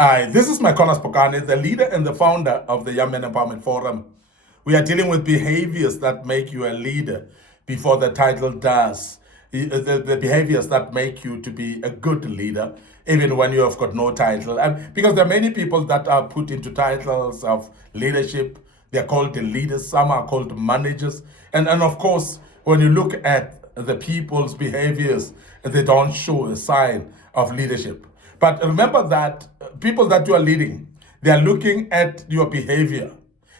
Hi, this is MIcornus Phokane, the leader and the founder of the Young Men Empowerment Forum. We are dealing with behaviors that make you a leader before the title does. The behaviors that make you to be a good leader, even when you have got no title. And because there are many people that are put into titles of leadership, they're called the leaders, some are called managers. And of course, when you look at the people's behaviors, they don't show a sign of leadership. But remember that people that you are leading, they are looking at your behavior.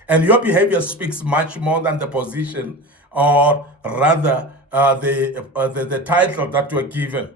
And your behavior speaks much more than the position, or rather the title that you are given.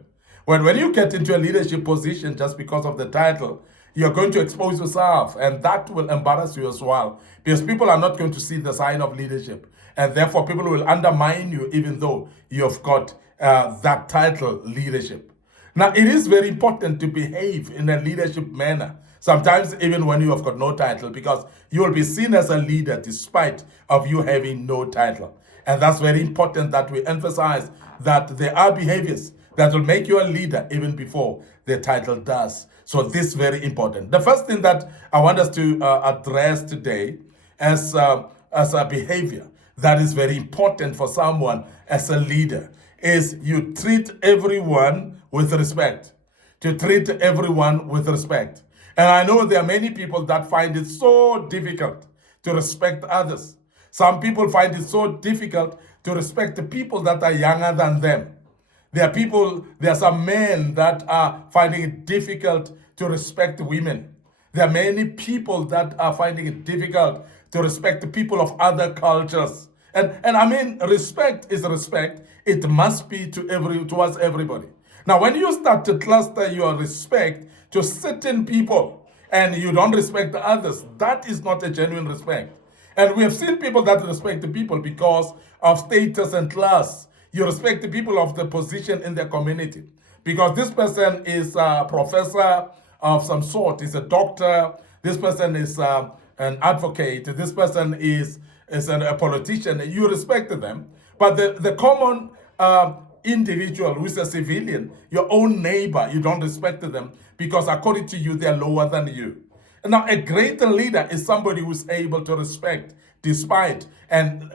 When you get into a leadership position just because of the title, you're going to expose yourself, and that will embarrass you as well, because people are not going to see the sign of leadership. And therefore, people will undermine you even though you've got that title, leadership. Now, it is very important to behave in a leadership manner, sometimes even when you have got no title, because you will be seen as a leader despite of you having no title. And that's very important that we emphasize that there are behaviors that will make you a leader even before the title does. So this is very important. The first thing that I want us to address today as a behavior that is very important for someone as a leader is you treat everyone with respect. To treat everyone with respect. And I know there are many people that find it so difficult to respect others. Some people find it so difficult to respect the people that are younger than them. There are some men that are finding it difficult to respect women. There are many people that are finding it difficult to respect the people of other cultures. And I mean, respect is respect. It must be towards everybody. Now, when you start to cluster your respect to certain people and you don't respect the others, that is not a genuine respect. And we have seen people that respect the people because of status and class. You respect the people of the position in their community because this person is a professor of some sort, is a doctor, this person is an advocate, this person is a politician. You respect them. But the common individual who is a civilian, your own neighbor, you don't respect them because according to you, they're lower than you. Now, a greater leader is somebody who's able to respect despite and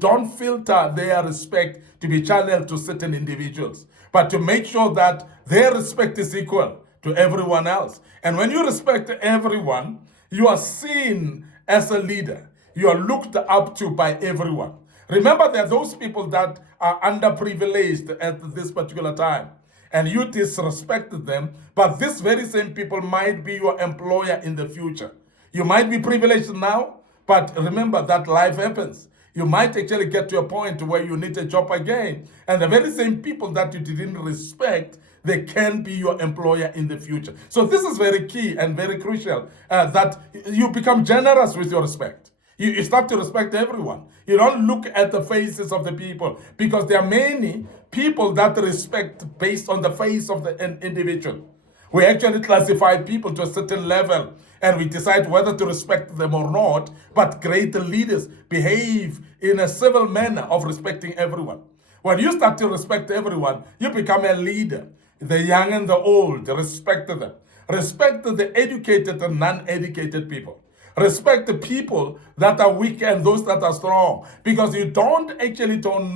don't filter their respect to be channeled to certain individuals, but to make sure that their respect is equal to everyone else. And when you respect everyone, you are seen as a leader. You are looked up to by everyone. Remember, there are those people that are underprivileged at this particular time, and you disrespect them, but these very same people might be your employer in the future. You might be privileged now, but remember that life happens. You might actually get to a point where you need a job again, and the very same people that you didn't respect, they can be your employer in the future. So this is very key and very crucial, that you become generous with your respect. You start to respect everyone. You don't look at the faces of the people because there are many people that respect based on the face of the individual. We actually classify people to a certain level and we decide whether to respect them or not. But great leaders behave in a civil manner of respecting everyone. When you start to respect everyone, you become a leader. The young and the old, respect them. Respect the educated and non-educated people. Respect the people that are weak and those that are strong, because you don't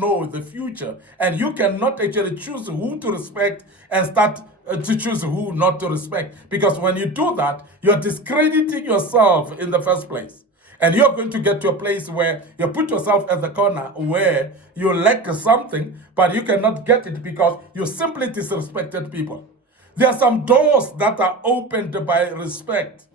know the future, and you cannot actually choose who to respect and start to choose who not to respect. Because when you do that, you're discrediting yourself in the first place. And you're going to get to a place where you put yourself at the corner where you lack something, but you cannot get it because you simply disrespected people. There are some doors that are opened by respect.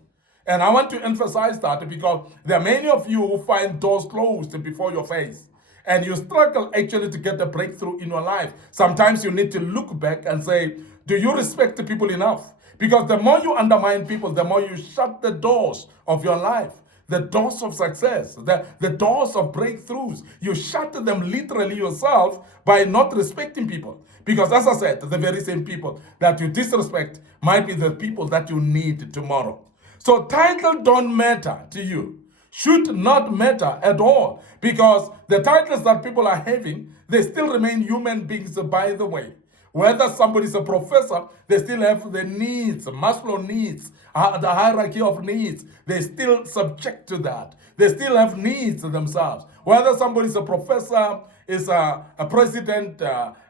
And I want to emphasize that because there are many of you who find doors closed before your face. And you struggle actually to get a breakthrough in your life. Sometimes you need to look back and say, do you respect the people enough? Because the more you undermine people, the more you shut the doors of your life. The doors of success, the doors of breakthroughs. You shut them literally yourself by not respecting people. Because as I said, the very same people that you disrespect might be the people that you need tomorrow. So title don't matter to you, should not matter at all, because the titles that people are having, they still remain human beings, by the way. Whether somebody's a professor, they still have the needs, Maslow needs, the hierarchy of needs. They still subject to that. They still have needs themselves. Whether somebody's a professor, is a president,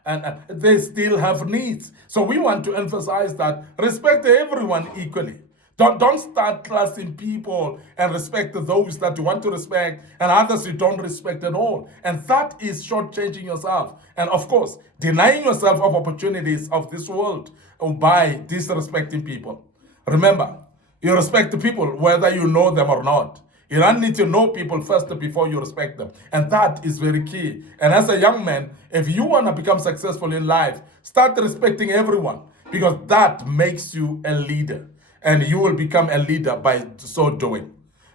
and they still have needs. So we want to emphasize that respect everyone equally. Don't start classing people and respect those that you want to respect and others you don't respect at all. And that is shortchanging yourself. And of course, denying yourself of opportunities of this world by disrespecting people. Remember, you respect people whether you know them or not. You don't need to know people first before you respect them. And that is very key. And as a young man, if you want to become successful in life, start respecting everyone because that makes you a leader. And you will become a leader by so doing.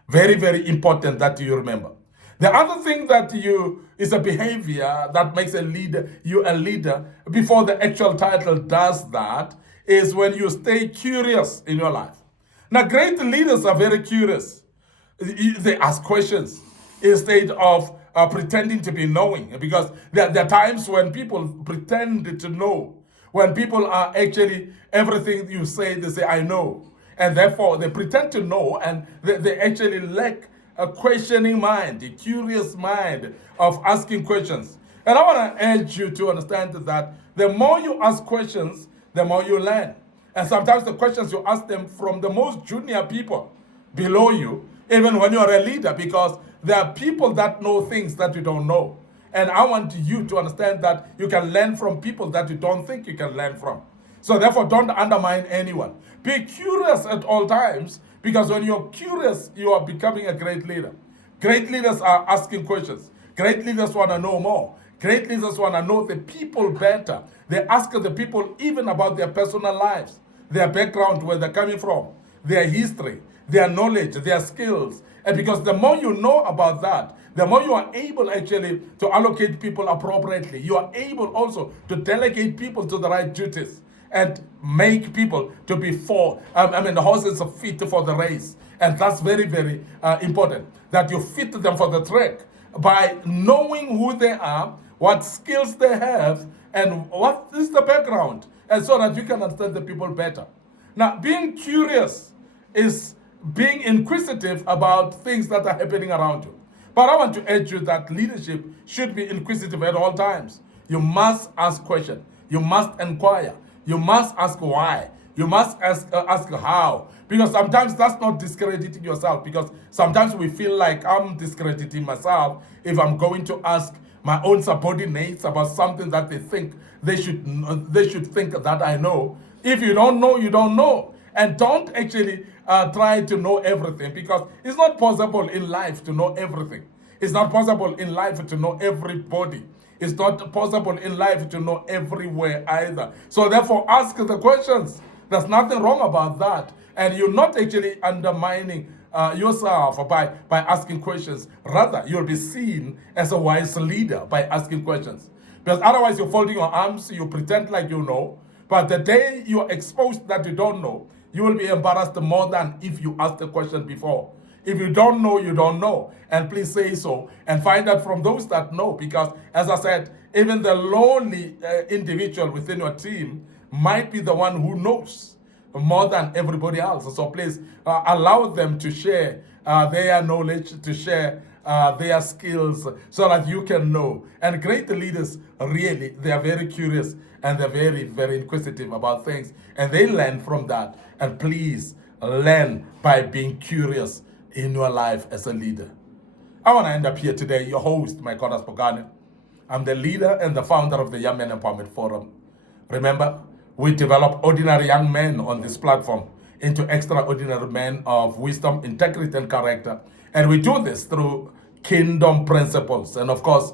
Very, very important that you remember. The other thing that is a behavior that makes you a leader before the actual title does that is when you stay curious in your life. Now, great leaders are very curious. They ask questions instead of pretending to be knowing, because there are times when people pretend to know. When people are actually, everything you say, they say, I know. And therefore, they pretend to know, and they actually lack a questioning mind, a curious mind of asking questions. And I want to urge you to understand that the more you ask questions, the more you learn. And sometimes the questions you ask them from the most junior people below you, even when you are a leader, because there are people that know things that you don't know. And I want you to understand that you can learn from people that you don't think you can learn from. So therefore, don't undermine anyone. Be curious at all times, because when you're curious, you are becoming a great leader. Great leaders are asking questions. Great leaders want to know more. Great leaders want to know the people better. They ask the people even about their personal lives, their background, where they're coming from, their history, their knowledge, their skills. And because the more you know about that, the more you are able actually to allocate people appropriately. You are able also to delegate people to the right duties and make people to be the horses are fit for the race. And that's very, very important, that you fit them for the track by knowing who they are, what skills they have, and what is the background, and so that you can understand the people better. Now, being curious is being inquisitive about things that are happening around you. But I want to urge you that leadership should be inquisitive at all times. You must ask questions. You must inquire. You must ask why. You must ask how. Because sometimes that's not discrediting yourself. Because sometimes we feel like I'm discrediting myself if I'm going to ask my own subordinates about something that they think they should think that I know. If you don't know, you don't know. And don't actually try to know everything, because it's not possible in life to know everything. It's not possible in life to know everybody. It's not possible in life to know everywhere either. So therefore, ask the questions. There's nothing wrong about that. And you're not actually undermining yourself by asking questions. Rather, you'll be seen as a wise leader by asking questions. Because otherwise, you're folding your arms, you pretend like you know. But the day you're exposed that you don't know, you will be embarrassed more than if you asked the question before. If you don't know, you don't know. And please say so. And find out from those that know. Because, as I said, even the lonely individual within your team might be the one who knows more than everybody else. So please allow them to share their knowledge, to share their skills, so that you can know. And great leaders, really, they are very curious and they're very, very inquisitive about things. And they learn from that. And please learn by being curious in your life as a leader. I want to end up here today, your host, MIcornus Phokane. I'm the leader and the founder of the Young Men Empowerment Forum. Remember, we develop ordinary young men on this platform into extraordinary men of wisdom, integrity, and character. And we do this through kingdom principles. And of course,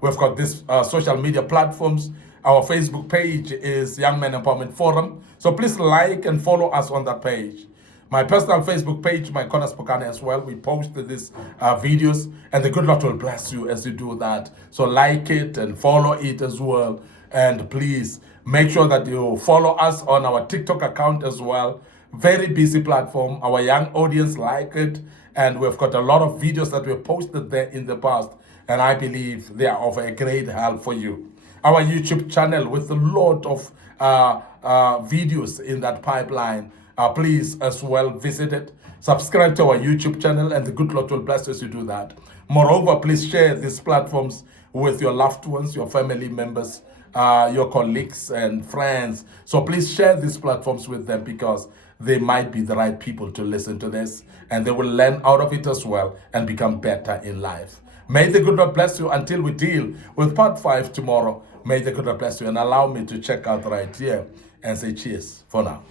we've got these social media platforms. Our Facebook page is Young Men Empowerment Forum. So please like and follow us on that page. My personal Facebook page, MIcornus Phokane, as well. We post these videos, and the good Lord will bless you as you do that. So like it and follow it as well. And please make sure that you follow us on our TikTok account as well. Very busy platform. Our young audience like it. And we've got a lot of videos that we've posted there in the past. And I believe they are of a great help for you. our YouTube channel with a lot of videos in that pipeline. Please as well visit it. Subscribe to our YouTube channel, and the good Lord will bless us as you do that. Moreover, please share these platforms with your loved ones, your family members, your colleagues and friends. So please share these platforms with them, because they might be the right people to listen to this, and they will learn out of it as well and become better in life. May the good Lord bless you until we deal with part 5 tomorrow. May the good Lord bless you, and allow me to check out right here and say cheers for now.